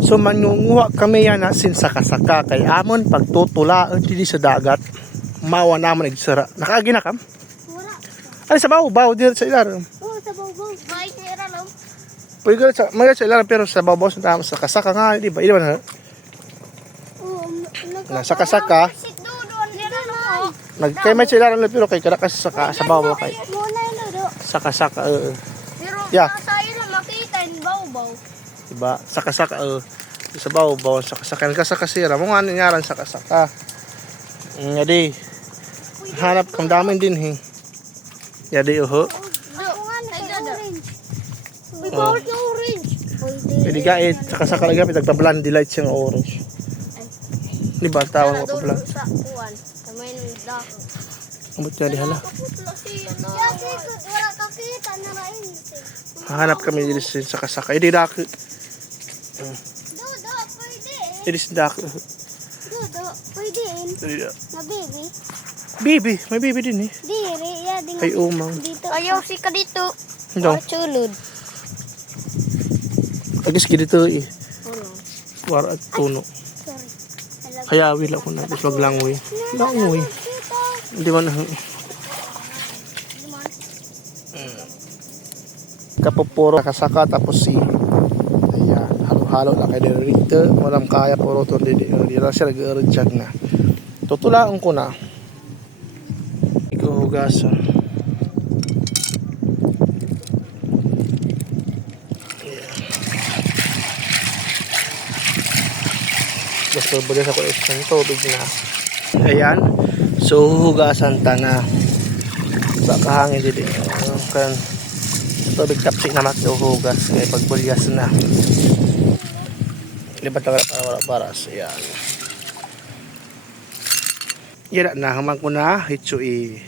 So mangunguha kami yan asin sa kasaka kay amon pagtutulaan dili sa dagat. Mawa naman igsara. Nakaagi na kam? Ay sa baw, baw dito sa ilalim. Oo, sa bawbaw. Bait niya rin, no? Pwede ka sa mga sa ilalim pero sa baw baw sa tama sa kasaka nga di ba? Di ba na? Nasa kasaka. Nagkay may sa ilalim pero kay kada kasi sa sa baw baw kay sa kasaka uh, Yeah. sa'yo na makita yung bawbaw. Diba? Sa kasaka uh, sa baw baw sa kasaka Ang kasaka sira mo nga nangyari sa kasaka. Nga di. Hanap kang damin din he. Yadi uho. Oh. Pwede. Gait sa kasaka lagi pitagtablan delight siyang orange. Di ba tawag pa pala? Sa. Sa. Amot niya di hala. Kaputla siya na. Kasi wala kakita na rin. Hanap kami dito sa kasaka. Hindi dako. Dodo, pwede. Hindi sa dako. Dodo, pwede. Na baby. Bibi, may bibi din eh. Diri, ya din. Ay umang. Dito. Ayaw si ka dito. Hindi. Chulod. Agis dito eh. Ano? War at tuno. Sorry. Kaya wila ko na. Tapos maglangoy. Langoy. Hindi man. Kapupuro kasaka tapos si Halo-halo na kay dito. Walang kaya puro to di di di na siya nag-urgent na. Tutulaon ko na. Ikaw hugasan. Gusto bulis ako isang tubig na. Ayan. So, hugasan ta na. Baka hangin dito. Kan tubig tapsik na maghuhugas. Kaya pagbulyas na. Lipat na para wala paras. Ayan. Yan na. Hamang ko na. Hitsui.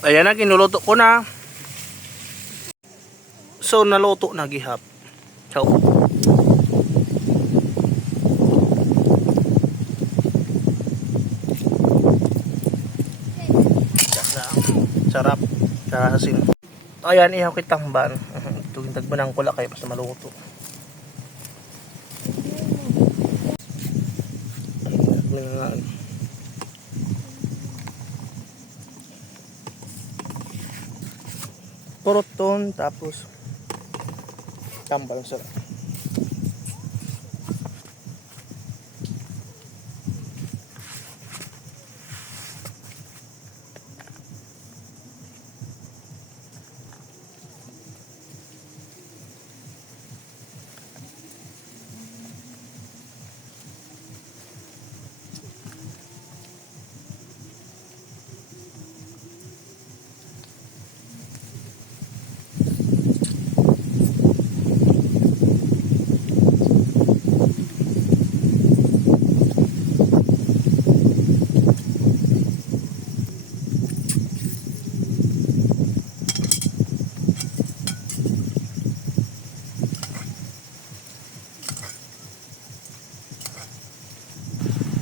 Ayan na, kinuluto ko na. So, naluto na gihap. So, sarap. Sarap asin. Ayan, ihaw kitang ban. Tuging tagbanang kula kayo basta maluto. Poroton, tapos tambal sa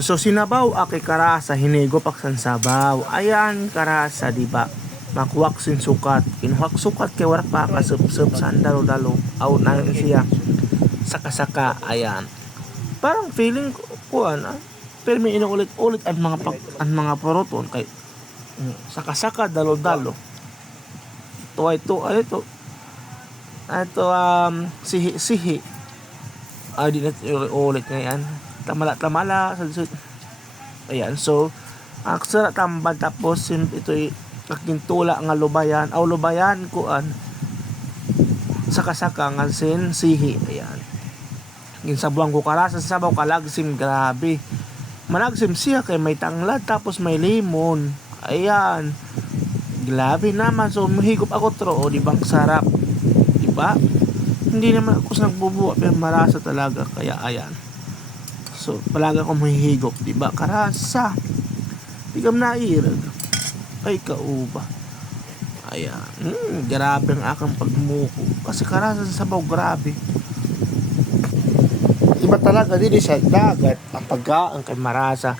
So sinabaw aki karasa hinigo paksan sabaw. Ayan karasa di ba? Makuwak sin sukat. Kinuhak sukat kay wala pa kasup-sup sa dalo-dalo. Aw na siya. Saka-saka ayan. Parang feeling ko kuan ah. Pero may inuulit-ulit ang mga pag, ang mga poroton kay mm, saka-saka dalo-dalo. Ito ay ito ay ito. Ito um sihi-sihi. Ay di na ulit ngayon tamala tamala sa sa- ayan so ang sara tambal tapos yun ito aking tula nga lubayan. Aw lubayan kuan saka nga sin sihi. Ayan. Ginsabuang ko kara sa sabaw kalagsim grabe. Malagsim siya kay may tanglad tapos may limon. Ayan. Grabe naman so mahigop ako tro o di bang sarap? Di ba? Hindi naman ako sa nagbubuwa pero marasa talaga kaya ayan So, palagi ako mahihigop, di ba? Karasa. Di ka nairag. Ay, kauba. Ayan. Mm, grabe ang akang pagmuko. Kasi karasa sa sabaw, grabe. Iba talaga din sa dagat ang pagkaan kay marasa.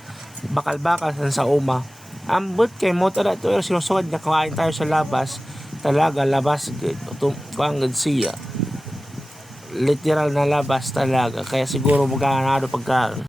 Bakal-bakal sa uma. Ambot kay mo tada ito sinusugad niya kain tayo sa labas. Talaga labas. Tum kuang gud siya. Literal na labas talaga. Kaya siguro magkakanado pagkaan.